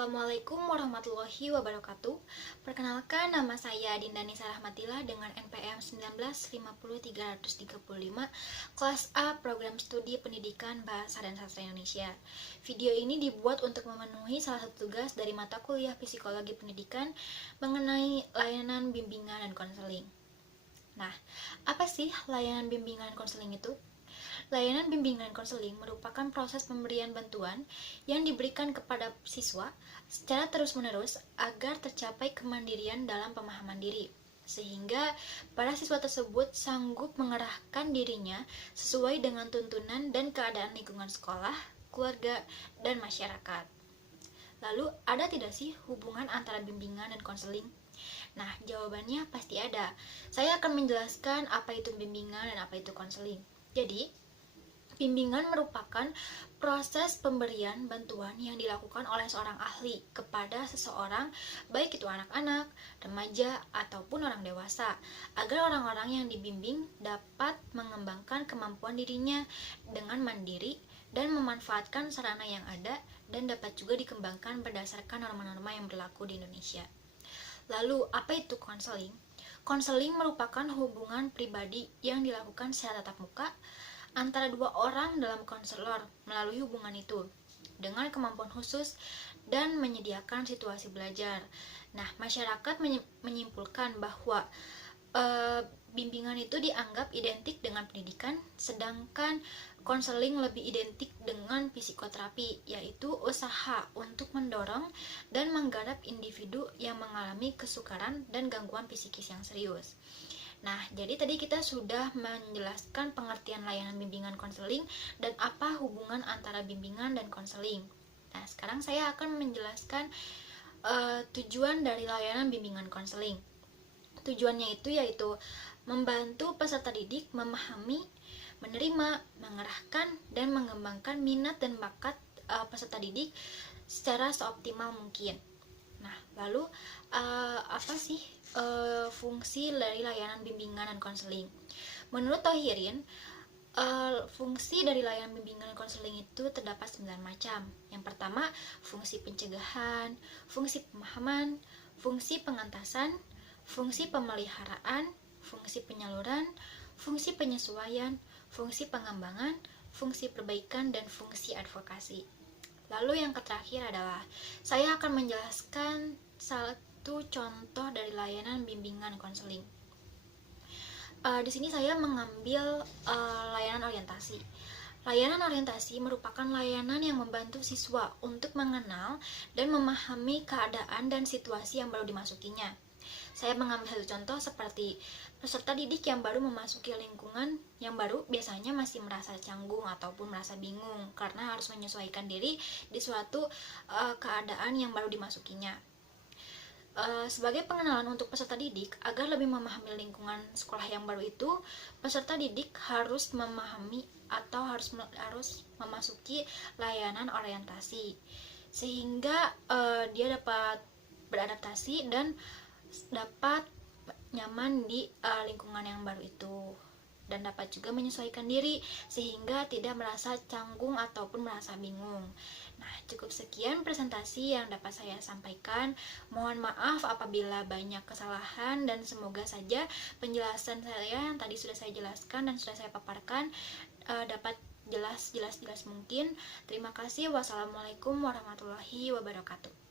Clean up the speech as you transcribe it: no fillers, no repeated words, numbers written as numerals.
Assalamualaikum warahmatullahi wabarakatuh. Perkenalkan, nama saya Dinda Nisa Rahmatillah dengan NPM 1950335, kelas A Program Studi Pendidikan Bahasa dan Sastra Indonesia. Video ini dibuat untuk memenuhi salah satu tugas dari mata kuliah Psikologi Pendidikan mengenai layanan bimbingan dan konseling. Nah, apa sih layanan bimbingan dan konseling itu? Layanan bimbingan konseling merupakan proses pemberian bantuan yang diberikan kepada siswa secara terus-menerus agar tercapai kemandirian dalam pemahaman diri, sehingga para siswa tersebut sanggup mengerahkan dirinya sesuai dengan tuntunan dan keadaan lingkungan sekolah, keluarga, dan masyarakat. Lalu, ada tidak sih hubungan antara bimbingan dan konseling? Nah, jawabannya pasti ada. Saya akan menjelaskan apa itu bimbingan dan apa itu konseling. Jadi, bimbingan merupakan proses pemberian bantuan yang dilakukan oleh seorang ahli kepada seseorang, baik itu anak-anak, remaja, ataupun orang dewasa, agar orang-orang yang dibimbing dapat mengembangkan kemampuan dirinya dengan mandiri dan memanfaatkan sarana yang ada dan dapat juga dikembangkan berdasarkan norma-norma yang berlaku di Indonesia. Lalu, apa itu konseling? Konseling merupakan hubungan pribadi yang dilakukan secara tatap muka antara dua orang dalam konselor melalui hubungan itu dengan kemampuan khusus dan menyediakan situasi belajar. Nah, masyarakat menyimpulkan bahwa bimbingan itu dianggap identik dengan pendidikan, sedangkan konseling lebih identik dengan psikoterapi, yaitu usaha untuk mendorong dan menggarap individu yang mengalami kesukaran dan gangguan psikis yang serius. Nah, jadi tadi kita sudah menjelaskan pengertian layanan bimbingan konseling dan apa hubungan antara bimbingan dan konseling. Nah, sekarang saya akan menjelaskan tujuan dari layanan bimbingan konseling. Tujuannya itu yaitu membantu peserta didik memahami, menerima, mengerahkan, dan mengembangkan minat dan bakat peserta didik secara seoptimal mungkin. Nah, lalu apa sih fungsi dari layanan bimbingan dan konseling? Menurut Thohirin, fungsi dari layanan bimbingan dan konseling itu terdapat 9 macam. Yang pertama, fungsi pencegahan, fungsi pemahaman, fungsi pengentasan, fungsi pemeliharaan, fungsi penyaluran, fungsi penyesuaian, fungsi pengembangan, fungsi perbaikan, dan fungsi advokasi. Lalu yang terakhir adalah saya akan menjelaskan satu contoh dari layanan bimbingan konseling. Di sini saya mengambil layanan orientasi. Layanan orientasi merupakan layanan yang membantu siswa untuk mengenal dan memahami keadaan dan situasi yang baru dimasukinya. Saya mengambil satu contoh seperti peserta didik yang baru memasuki lingkungan yang baru biasanya masih merasa canggung ataupun merasa bingung karena harus menyesuaikan diri di suatu keadaan yang baru dimasukinya. Sebagai pengenalan untuk peserta didik agar lebih memahami lingkungan sekolah yang baru itu, peserta didik harus memahami atau harus memasuki layanan orientasi sehingga dia dapat beradaptasi dan dapat nyaman di lingkungan yang baru itu dan dapat juga menyesuaikan diri sehingga tidak merasa canggung ataupun merasa bingung. Nah, cukup sekian presentasi yang dapat saya sampaikan. Mohon maaf apabila banyak kesalahan dan semoga saja penjelasan saya yang tadi sudah saya jelaskan dan sudah saya paparkan dapat jelas mungkin. Terima kasih. Wassalamualaikum warahmatullahi wabarakatuh.